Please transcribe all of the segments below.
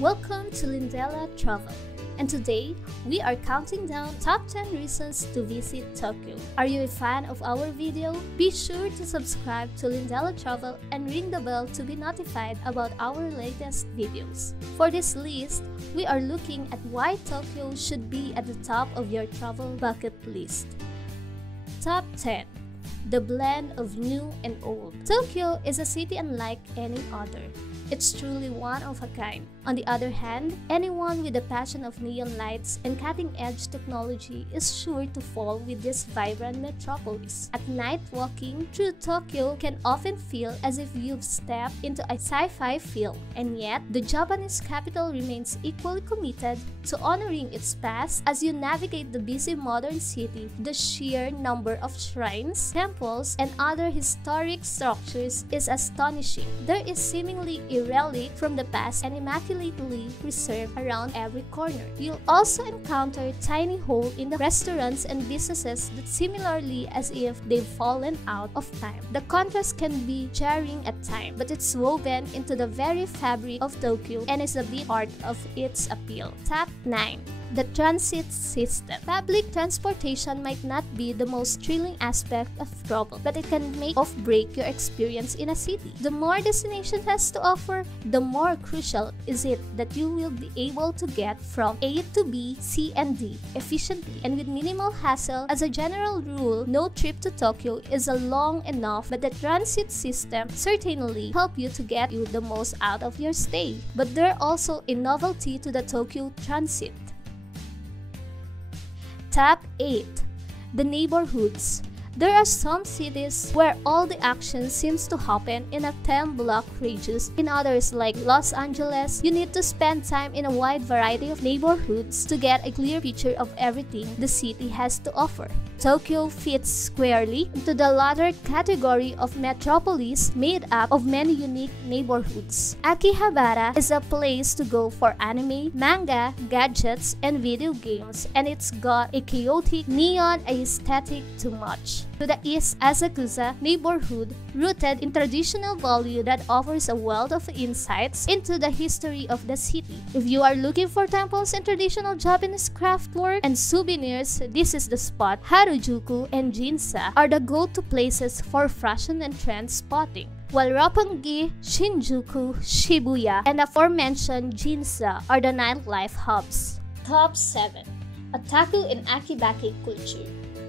Welcome to Lindela Travel, and today we are counting down top 10 reasons to visit Tokyo. Are you a fan of our video? Be sure to subscribe to Lindela Travel and ring the bell to be notified about our latest videos. For this list, we are looking at why Tokyo should be at the top of your travel bucket list. Top 10. The blend of new and old. Tokyo is a city unlike any other. It's truly one of a kind. On the other hand, anyone with a passion of neon lights and cutting-edge technology is sure to fall with this vibrant metropolis. At night, walking through Tokyo can often feel as if you've stepped into a sci-fi film. And yet, the Japanese capital remains equally committed to honoring its past. As you navigate the busy modern city, the sheer number of shrines, temples, and other historic structures is astonishing. There is seemingly a relic from the past and immaculately preserved around every corner. You'll also encounter tiny holes in the restaurants and businesses that similarly as if they've fallen out of time. The contrast can be jarring at times, but it's woven into the very fabric of Tokyo and is a big part of its appeal. Top 9. The transit system. Public transportation might not be the most thrilling aspect of travel, but it can make or break your experience in a city. The more destination has to offer, the more crucial is it that you will be able to get from A to B, C, and D efficiently and with minimal hassle. As a general rule, no trip to Tokyo is long enough, but the transit system certainly helps you to get you the most out of your stay. But there's also a novelty to the Tokyo transit. Top 8. The neighborhoods. There are some cities where all the action seems to happen in a 10-block radius. In others, like Los Angeles, you need to spend time in a wide variety of neighborhoods to get a clear picture of everything the city has to offer. Tokyo fits squarely into the latter category of metropolis made up of many unique neighborhoods. Akihabara is a place to go for anime, manga, gadgets, and video games, and it's got a chaotic neon aesthetic to match. To the east, Asakusa neighborhood, rooted in traditional value that offers a wealth of insights into the history of the city. If you are looking for temples and traditional Japanese craftwork and souvenirs, this is the spot. Harajuku and Ginza are the go-to places for fashion and trend spotting, while Roppongi, Shinjuku, Shibuya, and aforementioned Ginza are the nightlife hubs. Top 7. Otaku and Akibake culture.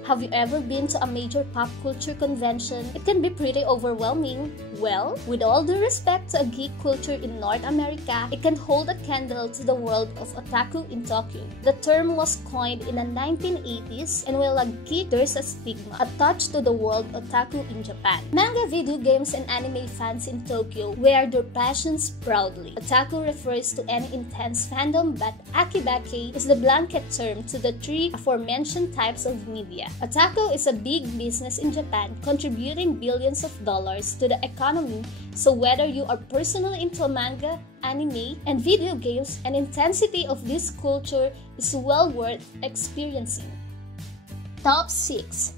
Have you ever been to a major pop culture convention? It can be pretty overwhelming. Well, with all due respect to a geek culture in North America, it can hold a candle to the world of otaku in Tokyo. The term was coined in the 1980s, and while a geek, there's a stigma attached to the word otaku in Japan. Manga, video games, and anime fans in Tokyo wear their passions proudly. Otaku refers to any intense fandom, but akibake is the blanket term to the three aforementioned types of media. Otaku is a big business in Japan, contributing billions of dollars to the economy, so whether you are personally into manga, anime, and video games, an intensity of this culture is well worth experiencing. Top 6.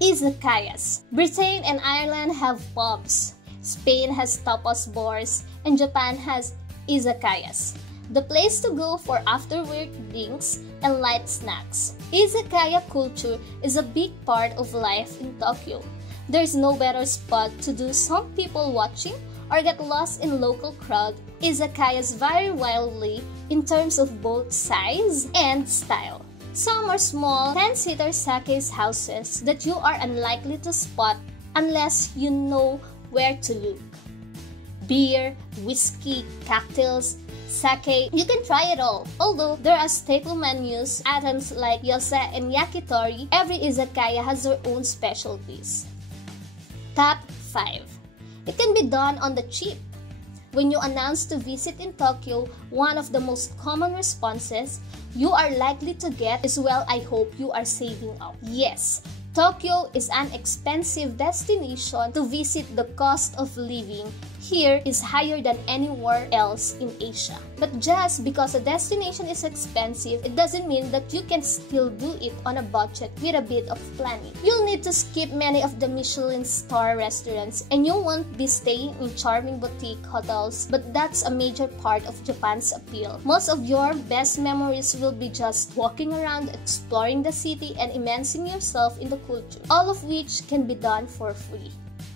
Izakayas. Britain and Ireland have pubs, Spain has tapas bars, and Japan has izakayas, the place to go for after-work drinks and light snacks. Izakaya culture is a big part of life in Tokyo. There's no better spot to do some people watching or get lost in local crowd. Izakayas vary wildly in terms of both size and style. Some are small 10-seater sake houses that you are unlikely to spot unless you know where to look. Beer, whiskey, cocktails, sake, you can try it all. Although there are staple menus, items like yose and yakitori, every izakaya has their own specialties. Top 5. It can be done on the cheap. When you announce to visit in Tokyo, one of the most common responses you are likely to get is, "Well, I hope you are saving up." Yes, Tokyo is an expensive destination to visit. The cost of living here is higher than anywhere else in Asia. But just because a destination is expensive, it doesn't mean that you can still do it on a budget with a bit of planning. You'll need to skip many of the Michelin star restaurants and you won't be staying in charming boutique hotels, but that's a major part of Japan's appeal. Most of your best memories will be just walking around, exploring the city, and immersing yourself in the culture, all of which can be done for free.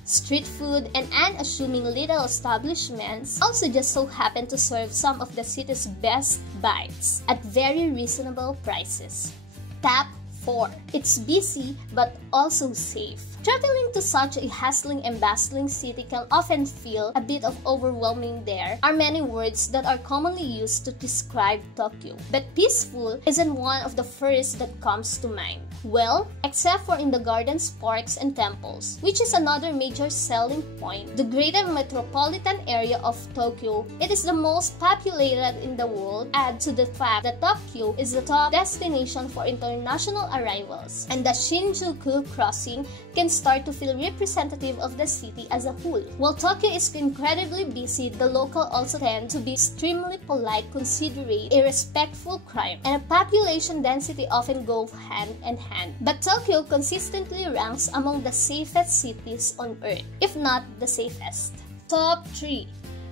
Street food and unassuming little establishments also just so happen to serve some of the city's best bites at very reasonable prices. Top 4. It's busy but also safe. Traveling to such a hustling and bustling city can often feel a bit of overwhelming. There are many words that are commonly used to describe Tokyo, but peaceful isn't one of the first that comes to mind. Well, except for in the gardens, parks, and temples, which is another major selling point. The greater metropolitan area of Tokyo, it is the most populated in the world. Add to the fact that Tokyo is the top destination for international arrivals, and the Shinjuku crossing can start to feel representative of the city as a whole. While Tokyo is incredibly busy, the locals also tend to be extremely polite, considerate, a respectful crowd, and a population density often go hand in hand. But Tokyo consistently ranks among the safest cities on earth, if not the safest. Top 3.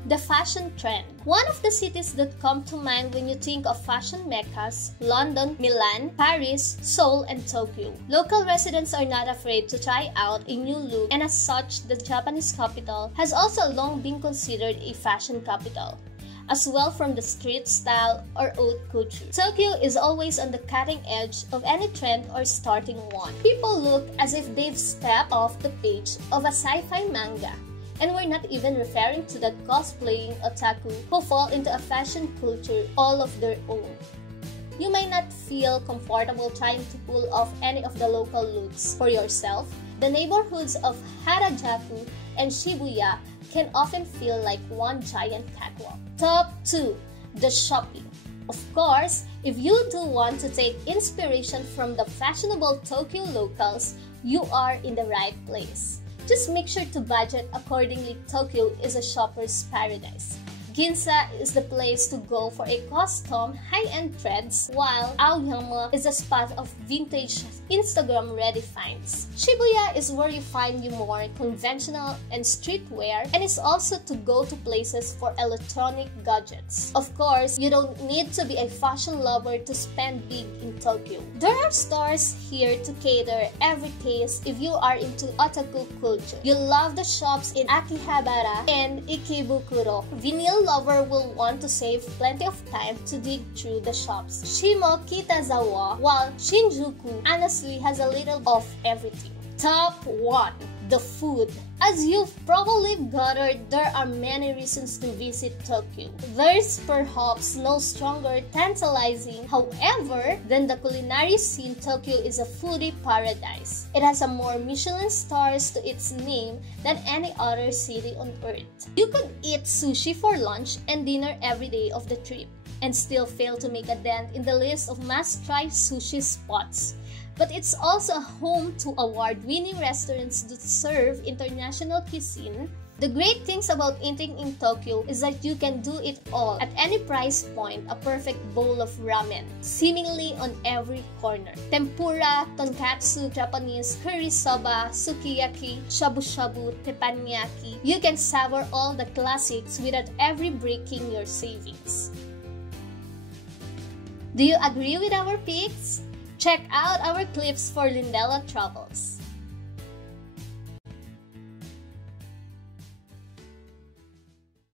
The fashion trend. One of the cities that come to mind when you think of fashion meccas: London, Milan, Paris, Seoul, and Tokyo. Local residents are not afraid to try out a new look, and as such, the Japanese capital has also long been considered a fashion capital, as well from the street style or haute couture. Tokyo is always on the cutting edge of any trend or starting one. People look as if they've stepped off the page of a sci-fi manga. And we're not even referring to the cosplaying otaku who fall into a fashion culture all of their own. You might not feel comfortable trying to pull off any of the local looks for yourself. The neighborhoods of Harajuku and Shibuya can often feel like one giant catwalk. Top 2. The shopping. Of course, if you do want to take inspiration from the fashionable Tokyo locals, you are in the right place. Just make sure to budget accordingly. Tokyo is a shopper's paradise. Ginza is the place to go for a custom high-end trends, while Aoyama is a spot of vintage Instagram-ready finds. Shibuya is where you find your more conventional and streetwear, and is also to go to places for electronic gadgets. Of course, you don't need to be a fashion lover to spend big in Tokyo. There are stores here to cater every taste if you are into otaku culture. You'll love the shops in Akihabara and Ikebukuro. Vinyl lover will want to save plenty of time to dig through the shops. Shimo Kitazawa, while Shinjuku honestly has a little of everything. Top 1. The food. As you've probably gathered, there are many reasons to visit Tokyo. There's perhaps no stronger tantalizing, however, than the culinary scene. Tokyo is a foodie paradise. It has a more Michelin stars to its name than any other city on earth. You could eat sushi for lunch and dinner every day of the trip, and still fail to make a dent in the list of must-try sushi spots. But it's also a home to award-winning restaurants that serve international cuisine. The great things about eating in Tokyo is that you can do it all at any price point. A perfect bowl of ramen, seemingly on every corner. Tempura, tonkatsu, Japanese, curry soba, sukiyaki, shabu-shabu, teppanyaki. You can savor all the classics without ever breaking your savings. Do you agree with our picks? Check out our clips for Lindella Travels.